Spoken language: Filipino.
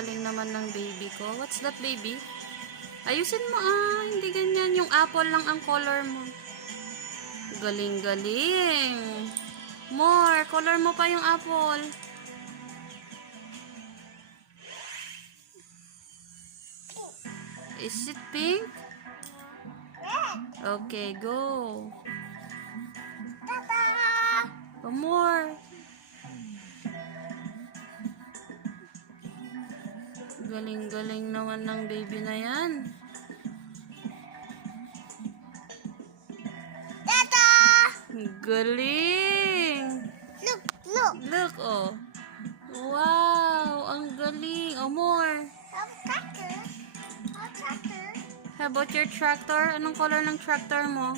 galing naman ng baby ko. What's that, baby? Ayusin mo hindi ganyan. Yung apple lang ang color mo. Galing-galing. More, color mo pa yung apple. Is it pink? Okay, go. More. Galing-galing naman ng baby na yan. Galing! Look, look. Look, oh. Wow, ang galing. Oh, more. Tractor. Tractor. How about your tractor? Anong color ng tractor mo?